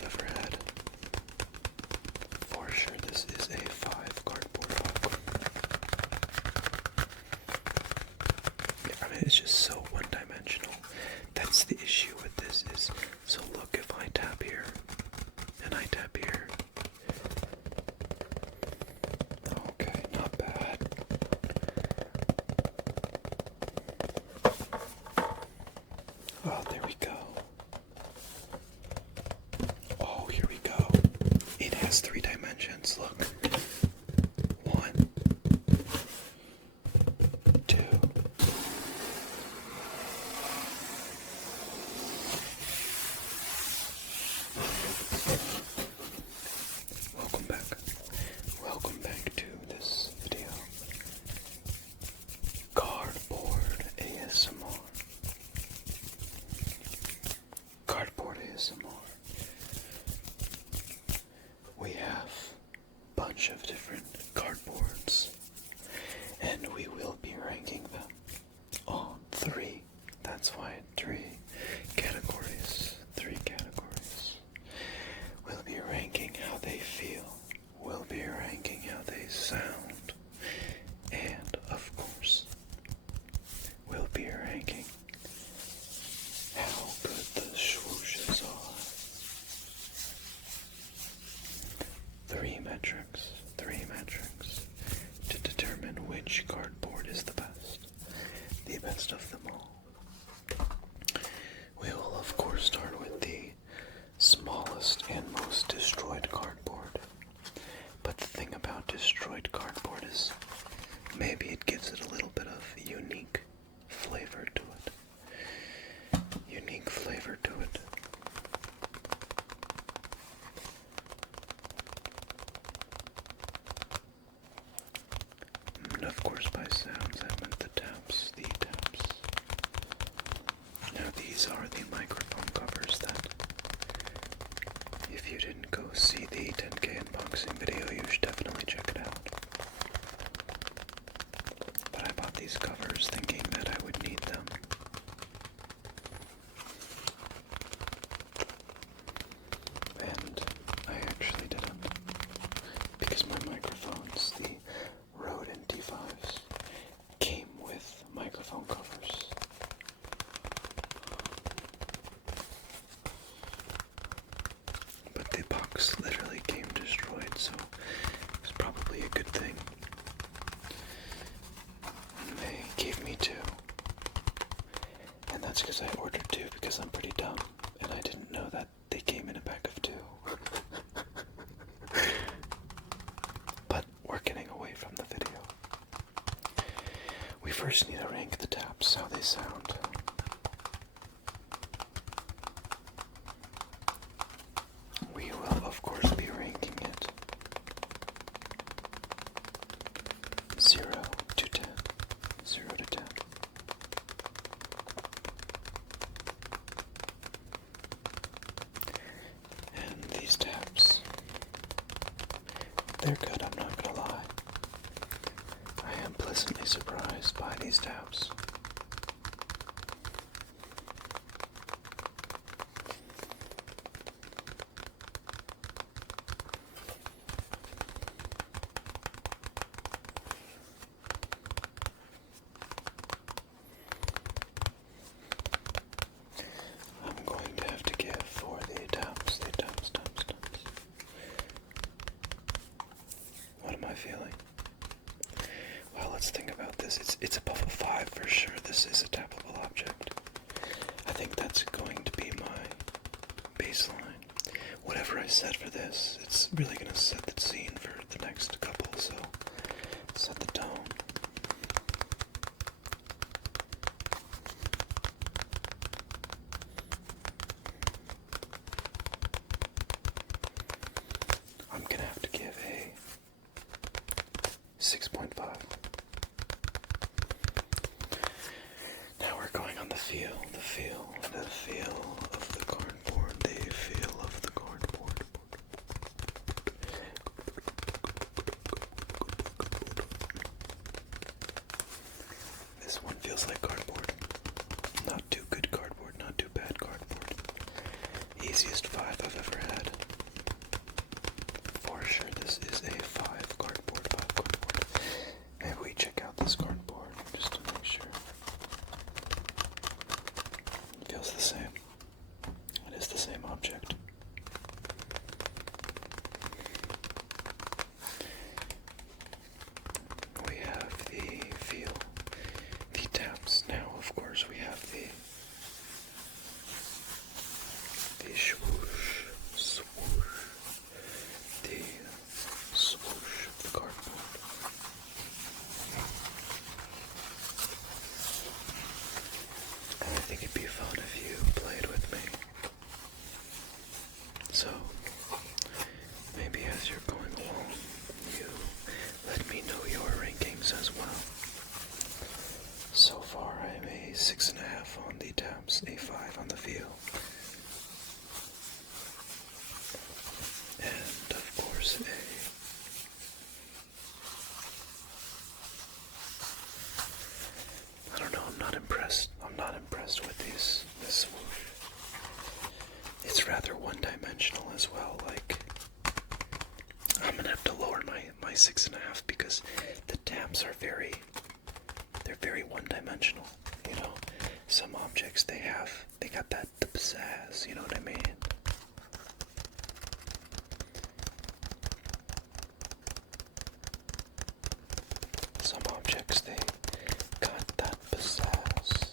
I've ever had. For sure, this is a 5 cardboard popcorn. I mean, it's just so one-dimensional. That's the issue with this is, so look, if I tap here, and I tap here. Okay, not bad. Oh, there we go. Oh, here we go. It has 3 dimensions, look. 1, 2. Welcome back. Welcome back to this video. Cardboard ASMR. Cardboard ASMR. We have a bunch of different cardboards, and we will be ranking them on 3. That's why 3 categories. 3 categories. We'll be ranking how they feel. We'll be ranking how they sound. And, of course, we'll be ranking how good the swooshes are. 3 metrics to determine which cardboard is the best of them all. We will, of course, start with the smallest and most destroyed cardboard. But the thing about destroyed cardboard is maybe it gives it a little bit of unique flavor to it. Unique flavor to it. And of course, by sounds, I meant the taps. Now, these are the microphone covers that, if you didn't go see the 10K unboxing video, you should definitely check it out. But I bought these covers thinking that I would need them. And I actually didn't. Because my microphones, the Rode NT5s, came with microphone covers. But the box literally came destroyed, so it was probably a good thing. And they gave me 2. And that's because I ordered 2 because I'm pretty dumb. And I didn't know that they came in a pack of 2. But we're getting away from the video. We first need to rank the taps, how they sound. We will, of course, be ranking it 0 to 10. 0 to 10. And these taps, they're good, I'm not gonna lie. I am pleasantly surprised by these taps. I'm going to have to give for the taps. What am I feeling? Well, let's think about this. It's above a 5 for sure. This is a tappable object. I think that's going to be my baseline. Whatever I set for this, it's really going to set the scene for the next couple, so set the tone. I'm going to have to give a 6.5. Now we're going on the feel of the cardboard, the feel of the cardboard. This one feels like cardboard. Not too good cardboard, not too bad cardboard. A easiest 5 I've ever had. For sure, this is a 5 cardboard. Maybe we check out this cardboard just to make sure. It feels the same. It is the same object. We have the feel, the taps. Now, of course, we have the swoosh, the swoosh of the cardboard. And I think it'd be fun if you played with me. So, maybe as you're going along, you let me know your rankings as well. So far, I'm a 6.5 on the taps, a 5 on the feel. And of course I don't know, I'm not impressed with this swoosh. It's rather one-dimensional as well, like, I'm gonna have to lower my 6.5 because the taps are very one-dimensional, you know. Some objects they got the pizzazz, you know what I mean? Some objects, they got that pizzazz.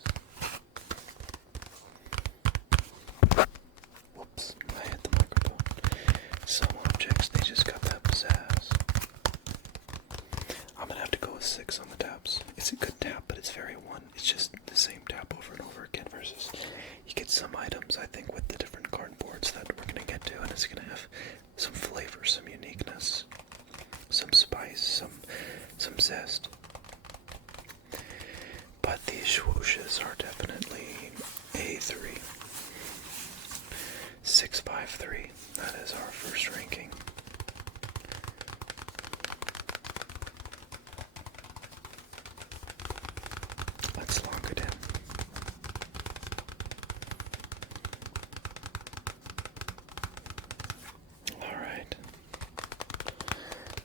Whoops, I hit the microphone. Some objects, they just got that pizzazz. I'm gonna have to go with 6 on the taps. It's a good tap, but it's it's just the same tap over and over again versus you get some items, I think, with the different cardboards that we're gonna get to, and it's gonna have some flavor, some uniqueness, some spice, some zest. But these swooshes are definitely A3. 653. That is our first ranking. Let's lock it in. Alright.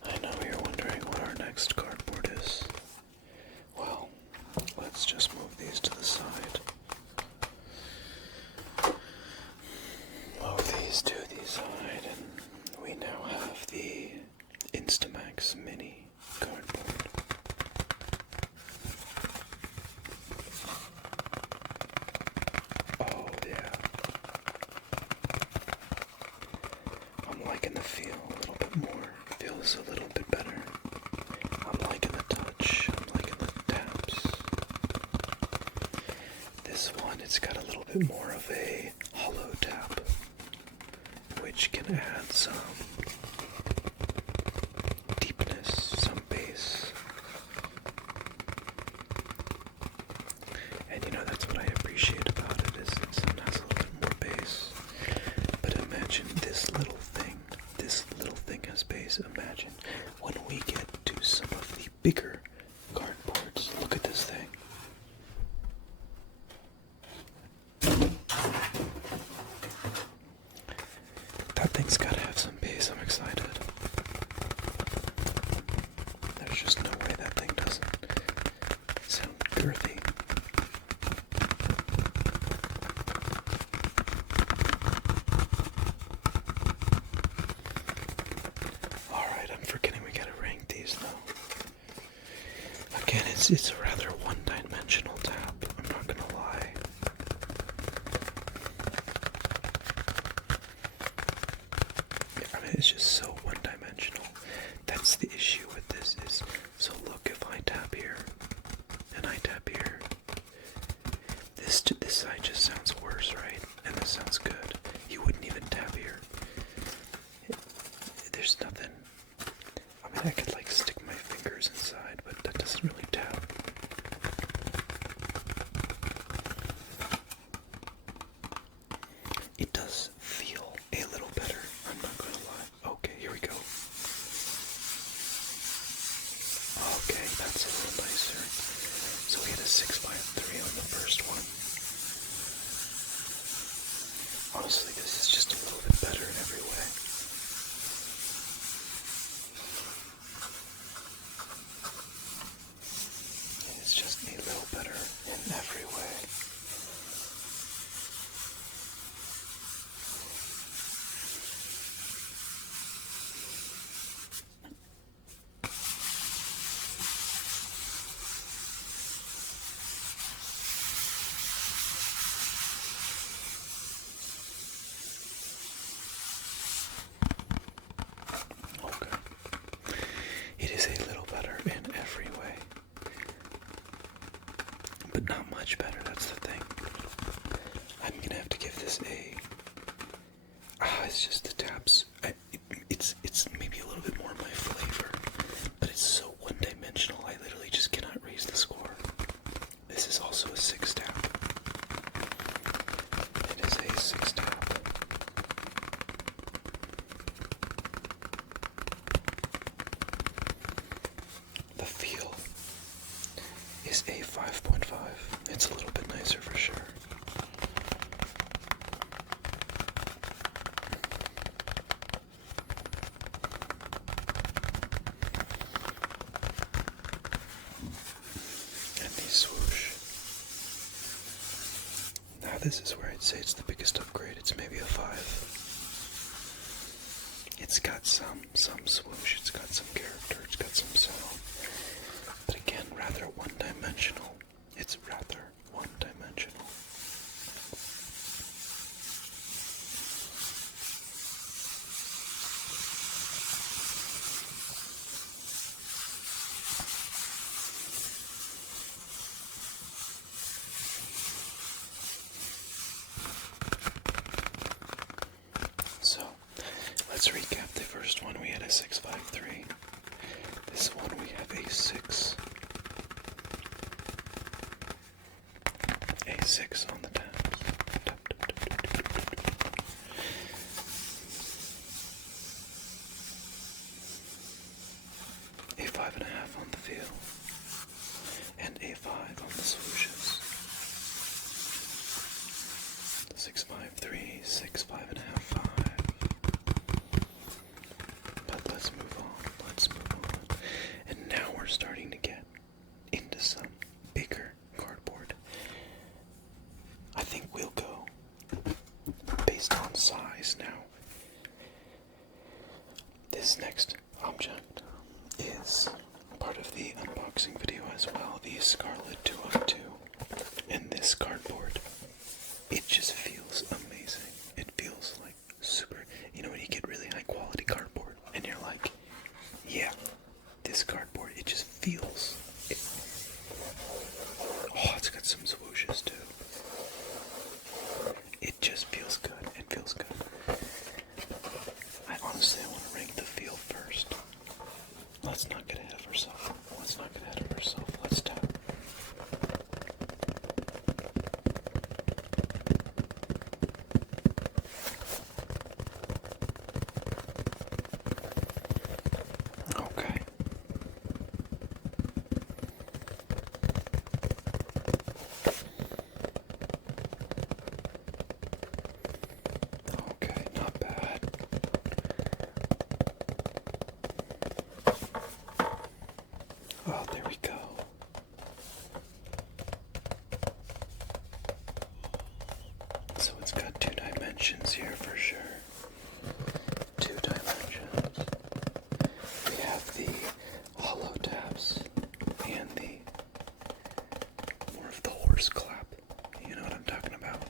I know you're wondering what our next cardboard is. Well, let's just move these to the side. Move these to the side, and we now have the Instamax mini cardboard. Oh yeah. I'm liking the feel a little bit more. Feels a little bit better. I'm liking the touch. I'm liking the taps. This one, it's got a little bit more of a hollow tap, which can add some deepness, some bass. And you know, that's what I appreciate about it, is it has a little bit more bass. But imagine this little thing has bass. Imagine when we get to some of the bigger cardboards. Look at this thing. That thing's gotta have some bass. I'm excited. There's just no way that thing doesn't sound girthy. Alright, I'm forgetting we gotta rank these though. Again, it's a rather one-dimensional tap, I'm not gonna lie. I mean, it's just so one-dimensional. That's the issue with this is, so look, if I tap here, and I tap here, this side just sounds worse, right? And this sounds good. You wouldn't even tap here. There's nothing. I mean, I could like stick my fingers inside, but that doesn't really tap. It does feel a little better, I'm not gonna lie. Okay, here we go. Okay, that's a little nicer. So we had a 653 on the first one. Honestly, this is just a better in every way. It's just a little better in every way. Okay. It is a little better in every way. But not much better, that's the thing. I'm gonna have to give this a... it's just the taps. It's maybe a little bit more my flavor, but it's so one-dimensional, I literally just cannot raise the score. This is also a 6-tap. It is a 6-tap. The feel is a 5.5. It's a little bit nicer for sure. And the swoosh. Now this is where I'd say it's the biggest upgrade. It's maybe a 5. It's got some swoosh, it's got some character, it's got some sound. But again, rather one-dimensional. It's rather one-dimensional. So, let's recap the first one. We had a 6.53. This one we have a 6. A 6 on the taps. A 5.5 on the feel. And a 5 on the swooshes. 6.53, 6, 5.5, 5. But let's move on. Let's move on. And now we're starting to get into some bigger cardboard. I think we'll go based on size now. This next object is part of the unboxing video as well, the Scarlett 202. And this cardboard, it just feels amazing. It feels like super, you know when you get really high quality cardboard and you're like, yeah, this cardboard, it just feels, it's got some swooshes too. It just feels good. It feels good. I honestly want to rank the feel first. Let's not get ahead of ourselves. Let's not get ahead of ourselves. Let's tap. Okay. Okay, not bad. Oh, there we go. So it's got 2 dimensions here for sure. 2 dimensions. We have the hollow taps and the more of the horse clap. You know what I'm talking about?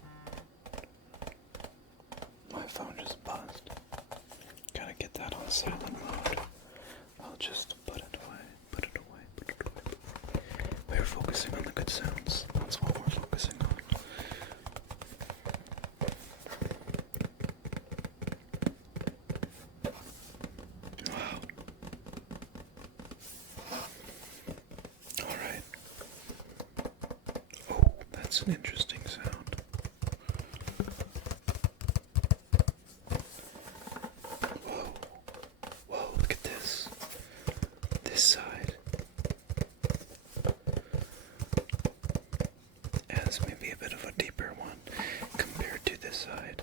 My phone just buzzed. Gotta get that on silent mode. I'll just put it away, put it away, put it away. We're focusing on the good sounds. That's what we're focusing on. Wow. Alright. Oh, that's an interesting sound. Whoa. Whoa, look at this. This side has maybe a bit of a deeper one compared to this side.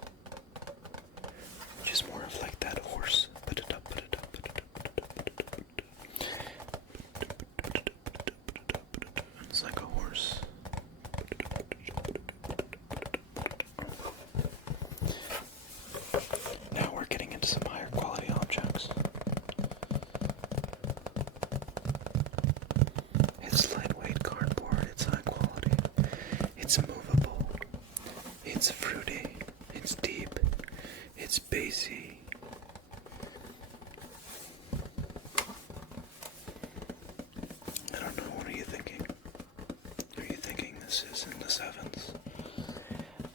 It's fruity, it's deep, it's bassy. I don't know, what are you thinking? Are you thinking this is in the sevens?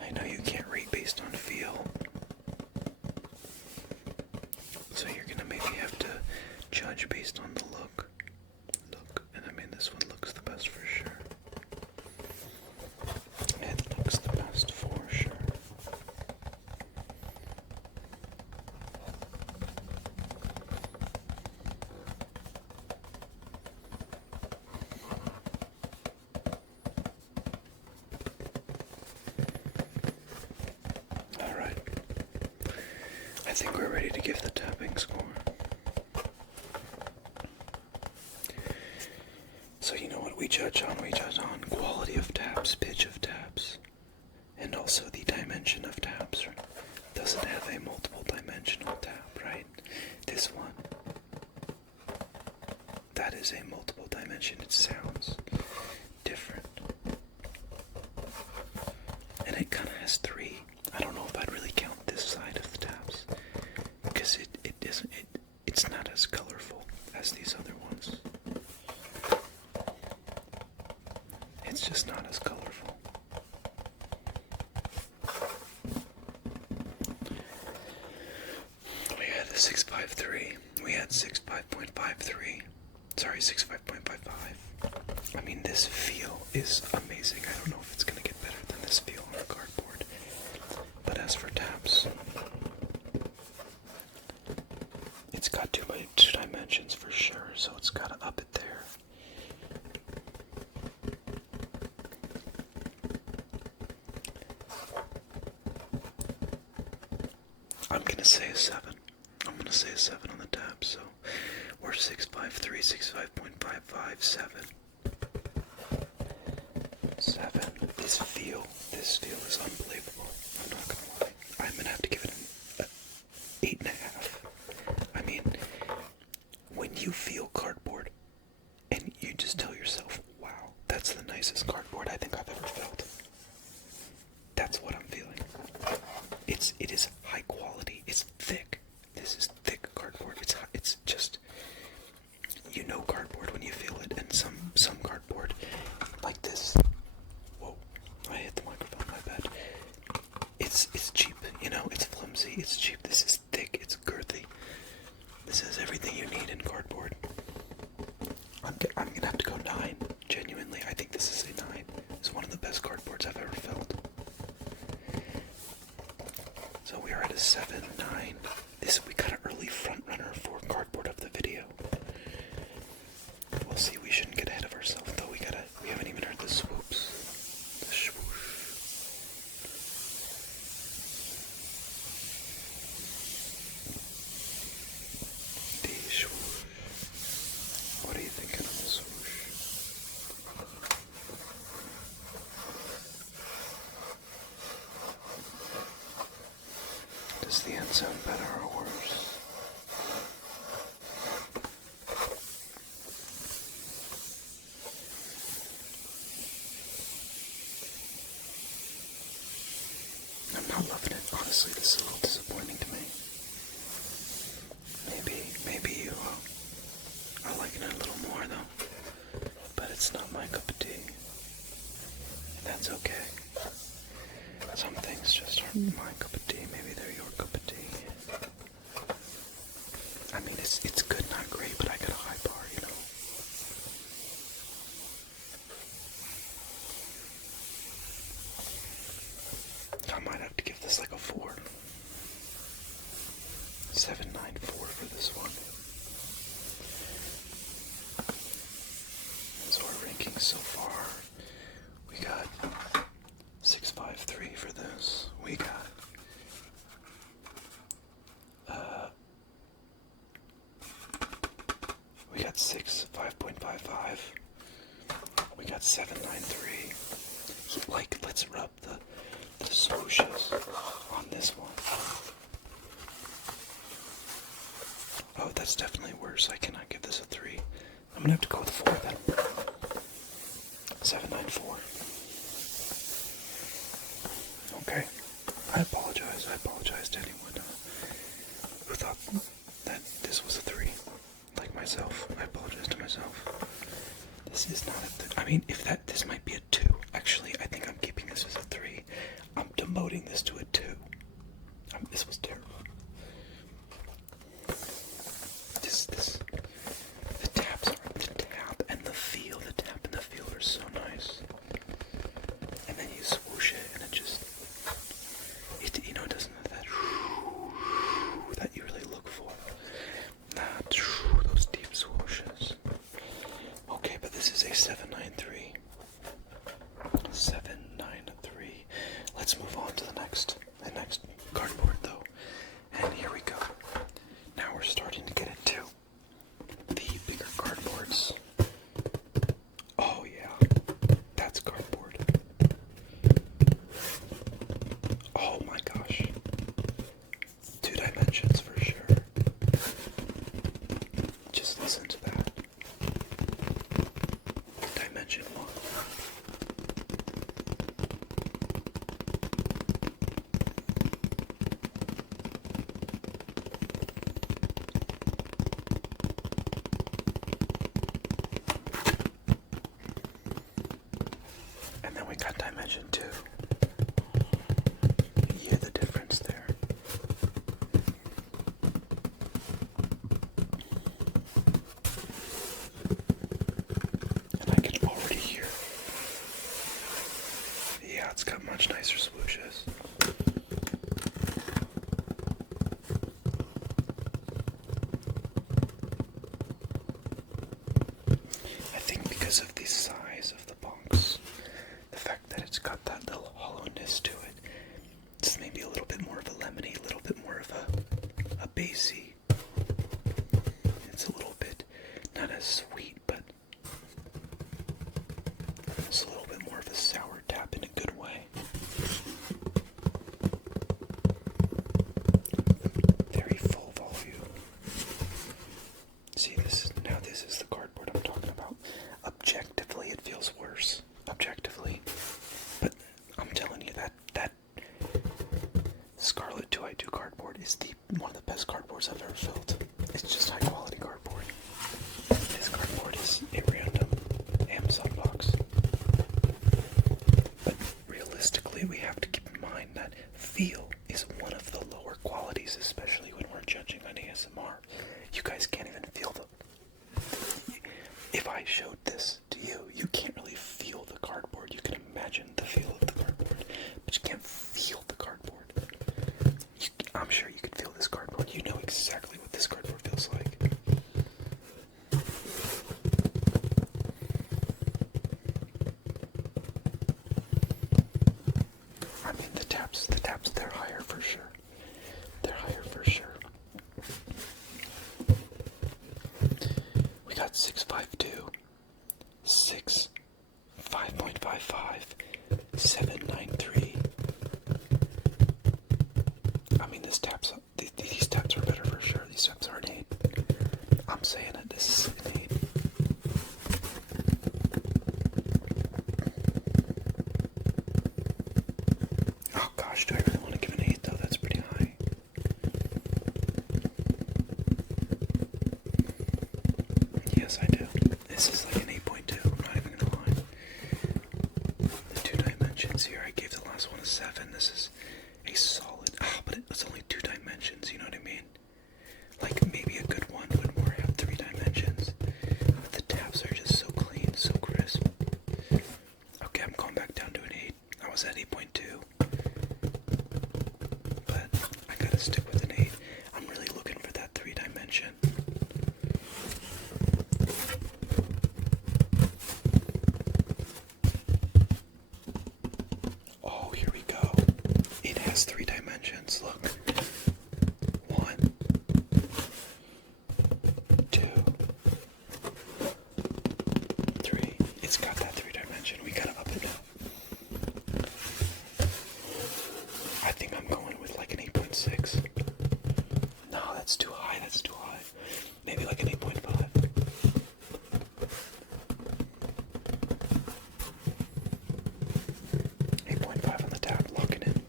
I know you can't rate based on feel, so you're gonna maybe have to judge based on the look. And I mean this one looks the best for sure. It looks the best for sure. Alright. I think we're ready to give the tapping score. So you know what we judge on? We judge on quality of taps, pitch of taps, and also the dimension of taps. Does it have a multiple dimensional tap, right? This one, that is a multiple dimension. It sounds different. And it kind of has three. I don't know if I'd really count this side of the taps, because it's not as colorful as these other ones. It's just not as colorful. We had a 653. We had 65.53. Sorry, 65.55. I mean, this feel is amazing. I don't know if it's going to get better than this feel on a cardboard. But as for taps, it's got two dimensions for sure, so it's got to up it there. I'm gonna say a 7. I'm gonna say a 7 on the tap, so we're 653, 65.55, 7. 7. This feel is unbelievable. I'm not gonna lie. I'm gonna have to give it an 8.5. I mean, when you feel cardboard and you just tell yourself, wow, that's the nicest cardboard I think I've ever felt. That's what I'm feeling. It is high quality. It's thick. This is thick cardboard. It's just, you know, cardboard when you feel it. And some cardboard like this. Whoa! I hit the microphone. My bad. It's cheap. You know, it's flimsy. It's cheap. This is thick. It's girthy. This has everything you need in cardboard. I'm gonna have to go 9. Genuinely, I think this is a 9. It's one of the best cardboards I've ever felt. So we are at a 7, 9. We got an early front runner for cardboard of the video. We'll see. We shouldn't get ahead of ourselves, though. We haven't even heard the swoops, the swoosh. The swoosh. What are you thinking of the swoosh? Does the end sound better or worse? I'm not loving it. Honestly, this is a little disappointing to me. Maybe you are liking it a little more though. But it's not my cup of tea. And that's okay. Some things just aren't my cup of tea. Maybe they're your cup of tea. I mean, it's good, not great, but I got a high bar, you know. I might have to give this like a 4. 794 for this one. So our rankings so far, we got 653 for this. We got we got 5.55. We got 793. Like, let's rub the swooshes on this one. Oh, that's definitely worse. I cannot give this a 3. I'm gonna have to go with 4 then. 794. Okay. I apologize to anyone who thought that this was a 3, like myself. I apologize to myself. This is not a I mean, this might be a 2. Actually, I think I'm keeping this as a 3. I'm demoting this to a 2. This was terrible. The tap and the feel are so nice. And then you swoosh it, and it doesn't have that you really look for. Those deep swooshes. Okay, but this is a 793. 793. Let's move on to the next cardboard, though. And here we go. Now we're starting to get into the bigger cardboards. Oh yeah, that's cardboard. Oh my gosh. 2 dimensions for sure. Just listen to that. Dimension 1. And then we got dimension 2. You hear the difference there. And I can already hear. Yeah, it's got much nicer swooshes. I think because of the size of the box, the fact that it's got that little hollowness to it, it's maybe a little bit more of a lemony, a little bit more of a bassy. It's a little bit not as sweet, but it's a little bit more of a sour tap in a good way. Very full volume. See, this is the cardboard I'm talking about. Objectively, it feels worse. Objectively. But I'm telling you that Scarlett 2x2 cardboard is one of the best cardboards I've ever felt. It's just high quality cardboard. This cardboard is a random Amazon box. But realistically, we have to keep in mind that feel is one of the lower qualities, especially when we're judging on ASMR. You guys can't even feel if I showed this to you, you can't really feel the cardboard. You can imagine the feel of the cardboard, but you can't feel the cardboard. I'm sure you can feel this cardboard. You know exactly what this cardboard feels like. I mean, the taps, they're higher for sure. They're higher for sure. We got 652, 6, 5.55, 793. I mean, these taps are better for sure. These taps are an 8. I'm saying it. This is an 8. Oh gosh, do I really want to give an 8 though? That's pretty high. Yes, I do. This is like an 8.2. I'm not even gonna lie. The 2 dimensions here, I gave the last one a 7. This is a solid. But it's only 2 dimensions. You know what I mean? Like maybe a good one would more have 3 dimensions. But the tabs are just so clean, so crisp. Okay, I'm going back down to an 8. I was at 8.2. But I gotta stick with an 8. I'm really looking for that 3 dimension. Oh, here we go. It has 3 dimensions. Look. 1, 2, 3. It's got that 3 dimension. We gotta up it now. I think I'm going with like an 8.6. No, that's too high. That's too high. Maybe like an 8.5. 8.5 on the tab. Lock it in.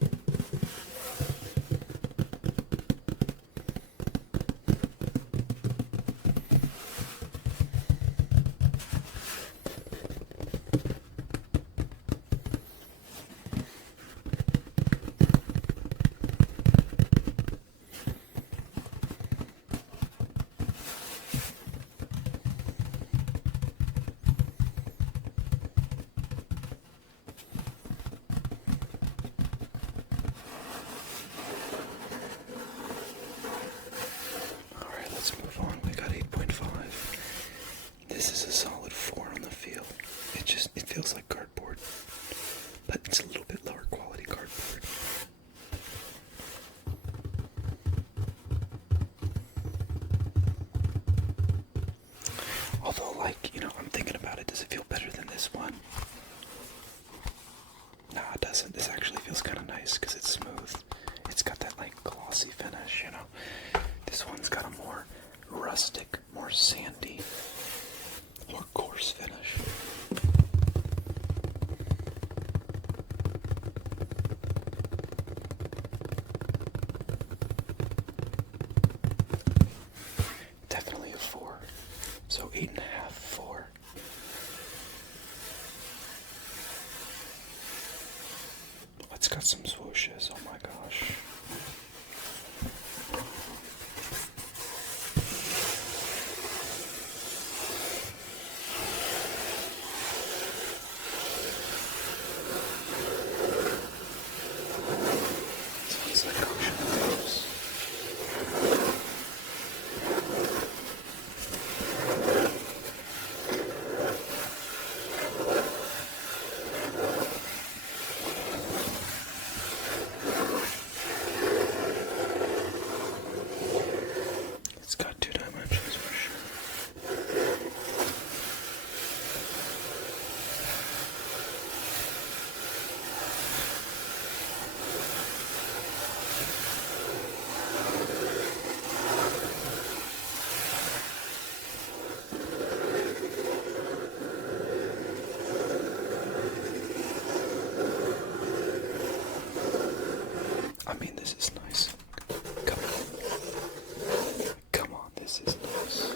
thinking about it. Does it feel better than this one? Nah, it doesn't. This actually feels kind of nice because it's smooth. It's got that like glossy finish, you know. This one's got a more rustic, more sandy, more coarse finish. Definitely a 4. So 8.5, 4. It's got some swooshes, oh my gosh. Sounds like ocean waves. It's got 2 dimensions for sure. I mean, this is nice. Come on. Come on, this is nice.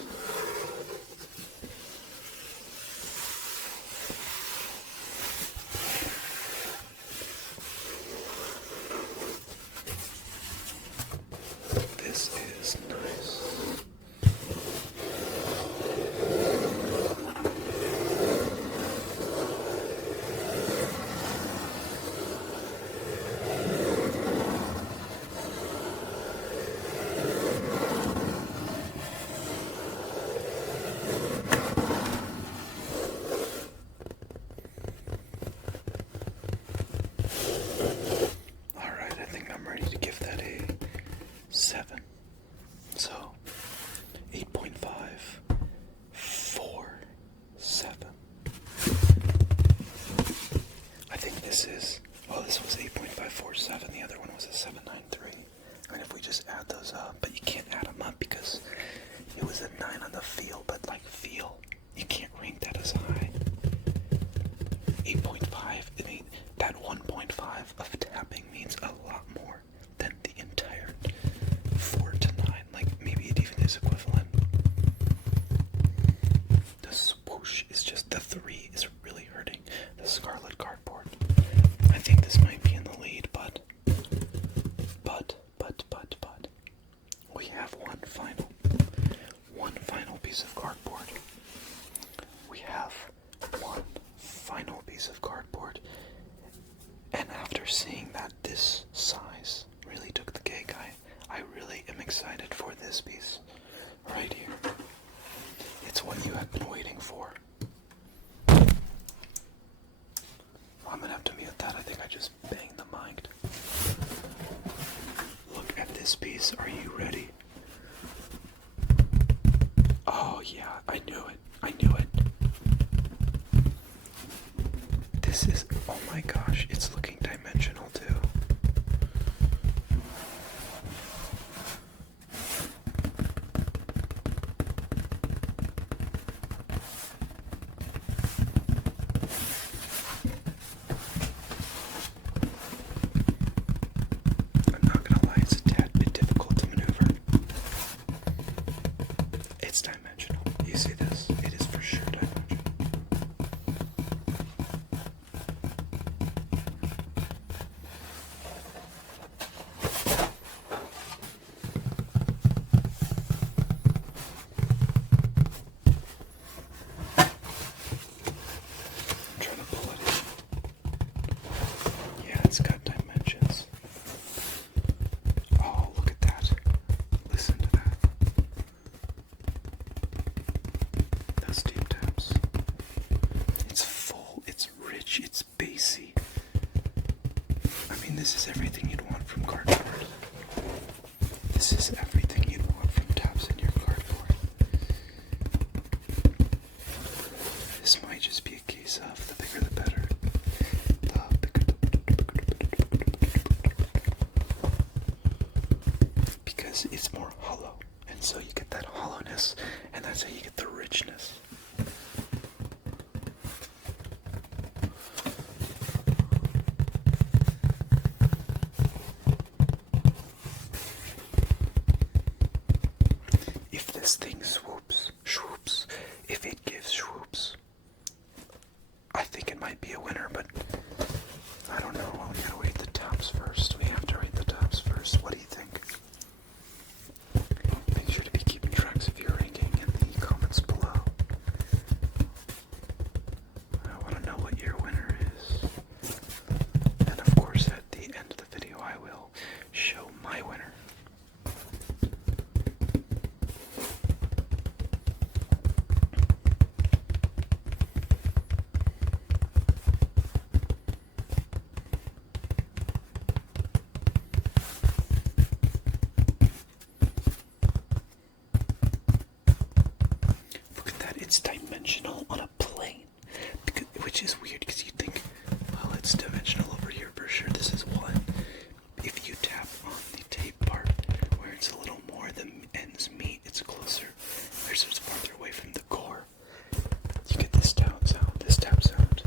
This is nice. Alright, I think I'm ready to give that a 7. So, 8.5, 4, 7. I think this is, well, this was 8.547, the other one was a 793. I mean, if we just add those up, but you can't add them up because it was a 9 on the feel, but like feel, you can't rank that as high. 8.5, I mean, that 1.5 of tapping means a lot more than the entire 4 to 9. Like, maybe it even is equivalent. The swoosh is just, the 3 is really hurting the Scarlett cardboard. I think this might be in the lead, but we have one final piece of cardboard. We have one final piece of cardboard, and after seeing that this size really took the cake, I really am excited for this piece right here. It's what you have been waiting for. I'm gonna have to mute that. I think I just banged the mic. Look at this piece. Are you ready? Oh yeah, I knew it. This is, oh my gosh, it's looking dimensional too. I'm not gonna lie, it's a tad bit difficult to maneuver. It's dimensional. You see this? It is for sure dimensional. I'm trying to pull it in. Yeah, it's got dimensions. Oh, look at that. Listen to that. Those deep taps. It's full, it's rich, it's bassy. I mean, this is everything you'd want from cardboard. This is everything you'd want from taps in your cardboard. This it's more hollow, and so you get that hollowness, and that's how you get the richness. If this thing swoops, if it gives swoops, I think it might be a winner, but I don't know. Well, we gotta rate the tops first. We have to rate the tops first. What do you think? Make sure to be keeping tracks of your ranking in the comments below. I want to know what your winner is. And of course, at the end of the video, I will show my winner. It's dimensional on a plane, which is weird because you think, well, it's dimensional over here for sure. This is one. If you tap on the tape part where it's a little more, the ends meet, it's closer. There's it's farther away from the core. You get this down sound, this tap sound.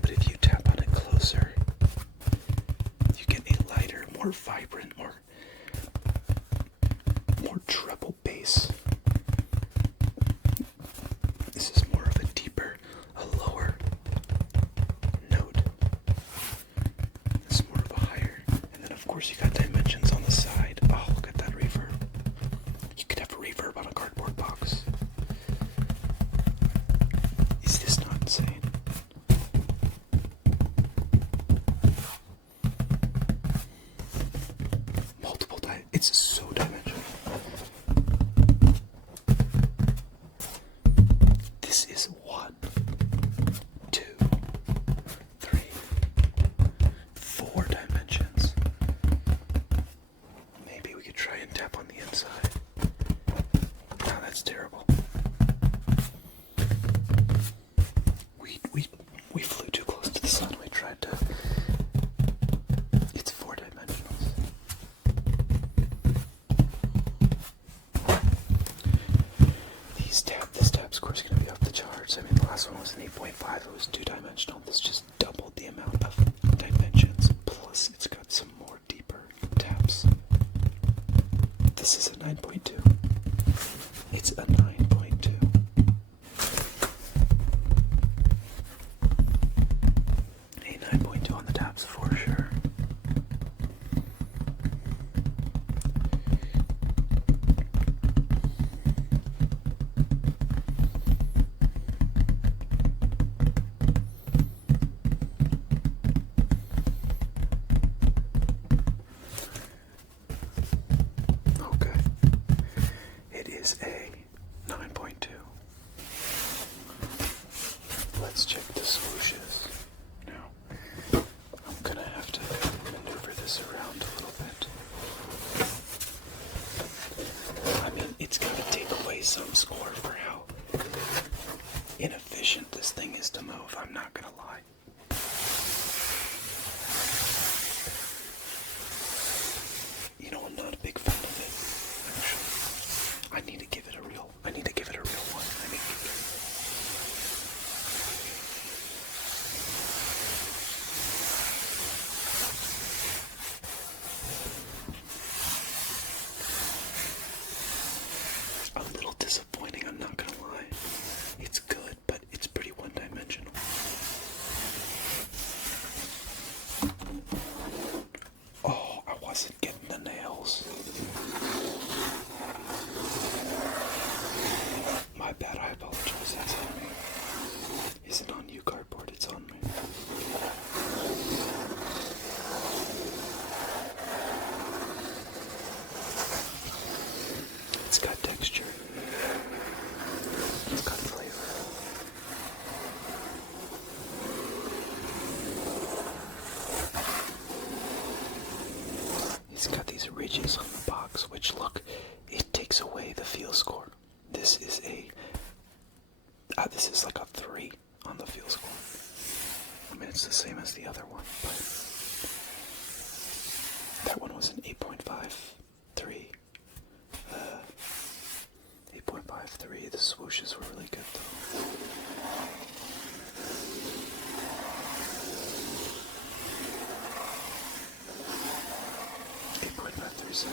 But if you tap on it closer, you get a lighter, more vibrant, more treble bass. This is more of a deeper, a lower note. This is more of a higher. And then of course you got dimensions on the side. Oh, look at that reverb. You could have a reverb on a cardboard box. Is this not insane? Multiple times. It's so dimensional. This is 1, 2, 3, 4 dimensions. Maybe we could try and tap on the inside. No, that's terrible. We flew too close to the sun. We tried to. It's 4 dimensionals. This tab score is going to be off the charts. I mean, the last one was an 8.5. It was 2-dimensional. This just doubled the amount of dimensions. Plus, it's got some more deeper taps. This is a 9.2. It's a 9.2. A 9.2 on the taps for sure. A 9.2. Let's check the swooshes. Now, I'm gonna have to maneuver this around a little bit. I mean, it's gotta take away some score for how inefficient this thing is to move, I'm not gonna lie. You know, I'm not a big fan of it, actually. I need to give it a real one. I need to give it a little disappointing, I'm not gonna lie. It's good, but it's pretty one-dimensional. Oh, I wasn't getting the nails. My bad, I apologize, that's on me. Isn't on you, cardboard, it's on me. It's got texture. It's got flavor. It's got these ridges on the box, which look, it takes away the feel score. This is like a 3 on the feel score. I mean, it's the same as the other one, but that one was an 8.5, 3. 6.53. The swooshes were really good though. 8.537.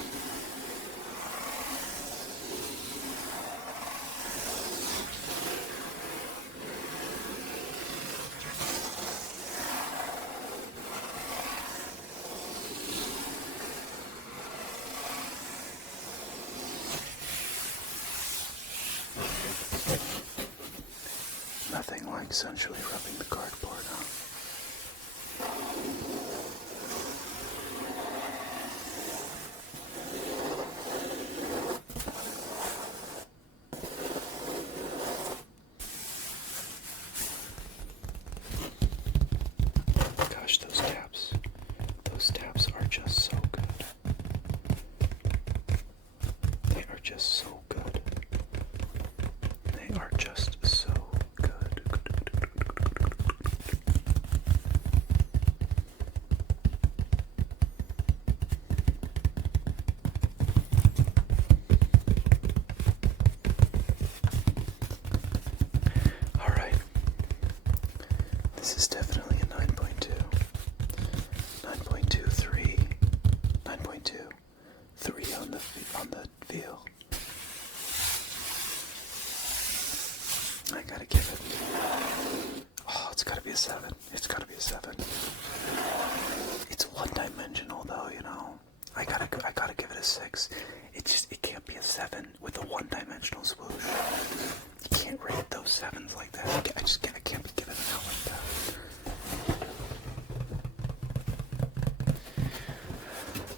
Nothing like sensually rubbing the cardboard, huh? Gosh, those taps are just so good. They are just so good. They are just so good. Alright. This is definitely a 9.2. 9.23. 9.2. 3 on the feel. I gotta give it. Oh, it's gotta be a 7. It's gotta be a 7. It's one-dimensional though, you know. I gotta give it a 6. It can't be a 7 with a one-dimensional swoosh. You can't rate those 7s like that. I can't be giving it out like that.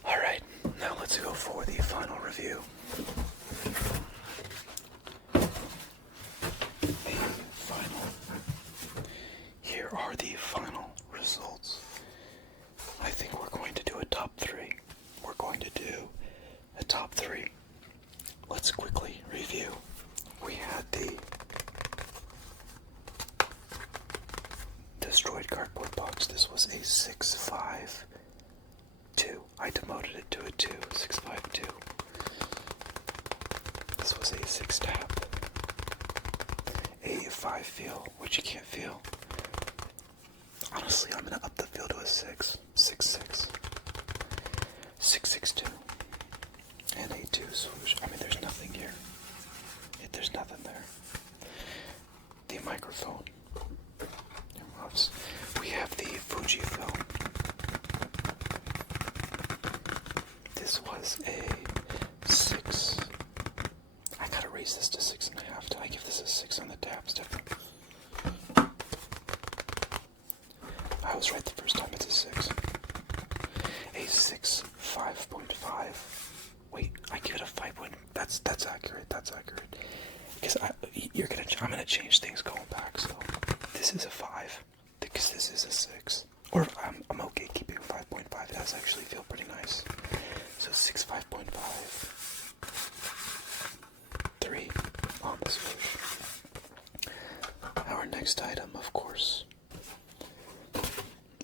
Alright, now let's go for the final review. Here are the final results. I think we're going to do a top 3. We're going to do a top 3. Let's quickly review. We had the destroyed cardboard box. This was a 6.52. I demoted it to a 2. 6.52. This was a 6 tap. A 5 feel, which you can't feel. Honestly, I'm gonna up the feel to a 6. 6.6. 6.62. And a 2 swoosh. I mean, there's nothing here. There's nothing there. The microphone. We have the Fujifilm. This was a 6. I gotta raise this to 6.5. Did I give this a 6 on the taps? Definitely. I was right the first time. It's a 6. A 6, 5.5. Wait, I give it a 5. That's accurate. That's accurate. Because I'm gonna change things going back. So this is a 5 because this is a 6. Or I'm okay keeping a 5.5. It does actually feel pretty nice. So 6, 5.5. 3 on the swoosh. Our next item, of course.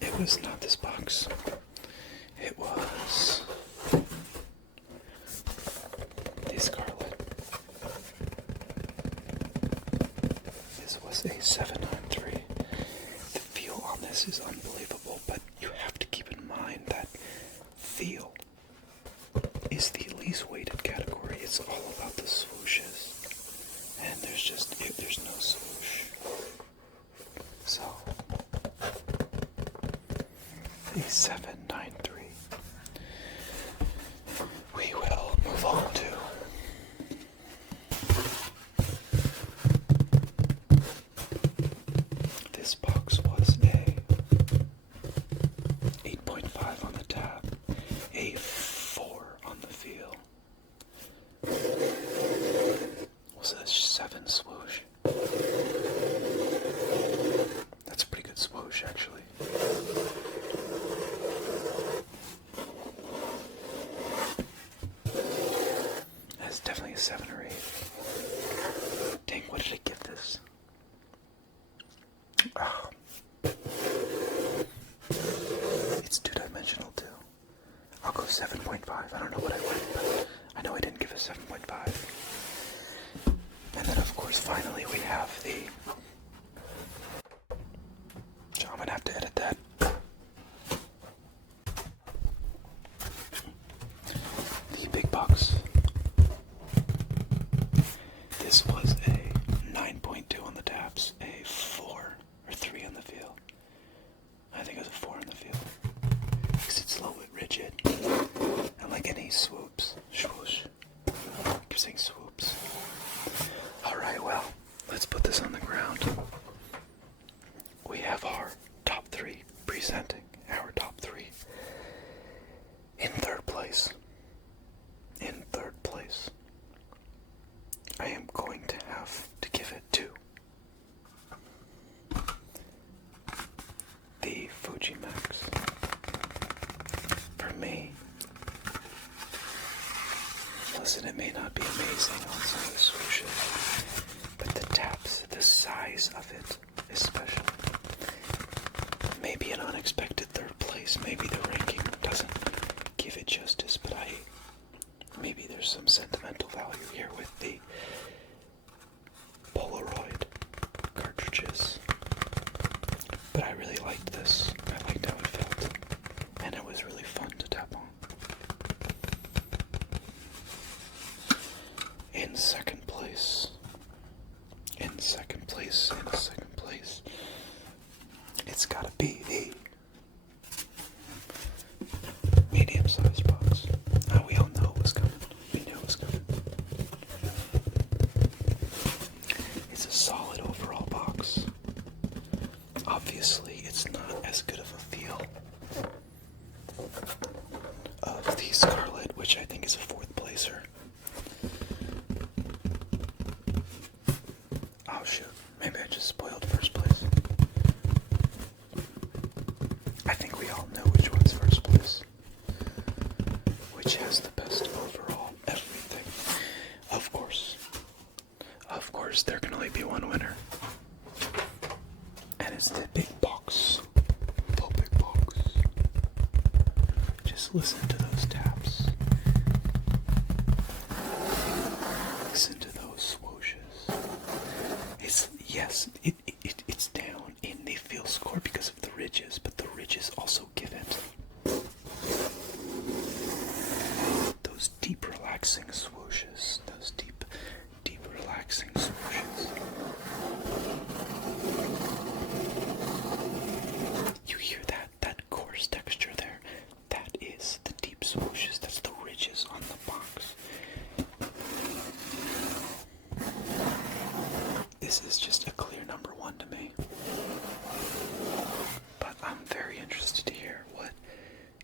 It was not this box. It was the Scarlett. This was a 793. The feel on this is unbelievable, but you have to keep in mind that feel is the least weighted category. It's all about the swooshes. And there's no swoosh. So a 793. We will move on to this box. Was a 8.5 on the tap, a 4 on the feel. Was a 7 swoosh. That's a pretty good swoosh, actually. That's definitely a 7 or 8. Dang, what did I give this? Oh. It's 2-dimensional too. I'll go 7.5. I don't know what I went, but I know I didn't give it 7.5. And then of course finally we have the, so I'm gonna have to edit that. The big box. This was a 9.2 on the taps, a 4 or 3 on the feel. I think it was a 4 on the feel. Because it's a little bit rigid. And like any swoops, swoosh. I keep saying swoops. Alright, well, let's put this on the ground. We have our top 3 presenting our top 3. In third place, I am going to have to give it to the Fujimax. For me, listen, it may not be amazing on some of the swooshes, but the taps, the size of it is special. Maybe an unexpected third place, maybe the ranking doesn't give it justice, but maybe there's some sentimental value here with the Polaroid cartridges. But I really liked this. I liked how it felt. And it was really fun to tap on. In second place, it's gotta be the medium-sized box. We all know it was coming. We knew it was coming. It's a solid overall box. Obviously, it's not as good of a feel of the Scarlett, which I think is a 4th placer. Oh shoot, maybe I just spoiled first place. I think we all know which one's first place. Which has the best overall everything. Of course, there can only be one winner. And it's the big box. The big box. Just listen to those taps. Listen to those swooshes. It's down in the feel score because of the ridges, but the ridges also give it those deep relaxing swooshes. Those deep relaxing swooshes. You hear that coarse texture there? That is the deep swooshes. That's the ridges on the box. This is just a clear number 1 to me. But I'm very interested to hear what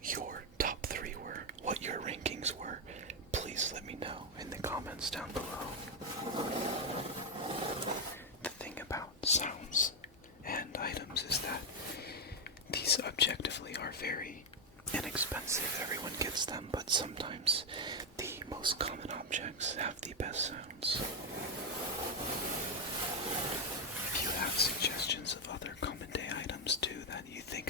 your top 3 were, what your rankings were. Please let me know in the comments down below. The thing about sounds and items is that these objectively are very inexpensive. Everyone gets them, but sometimes the most common objects have the best sounds. If you have suggestions of other common day items too that you think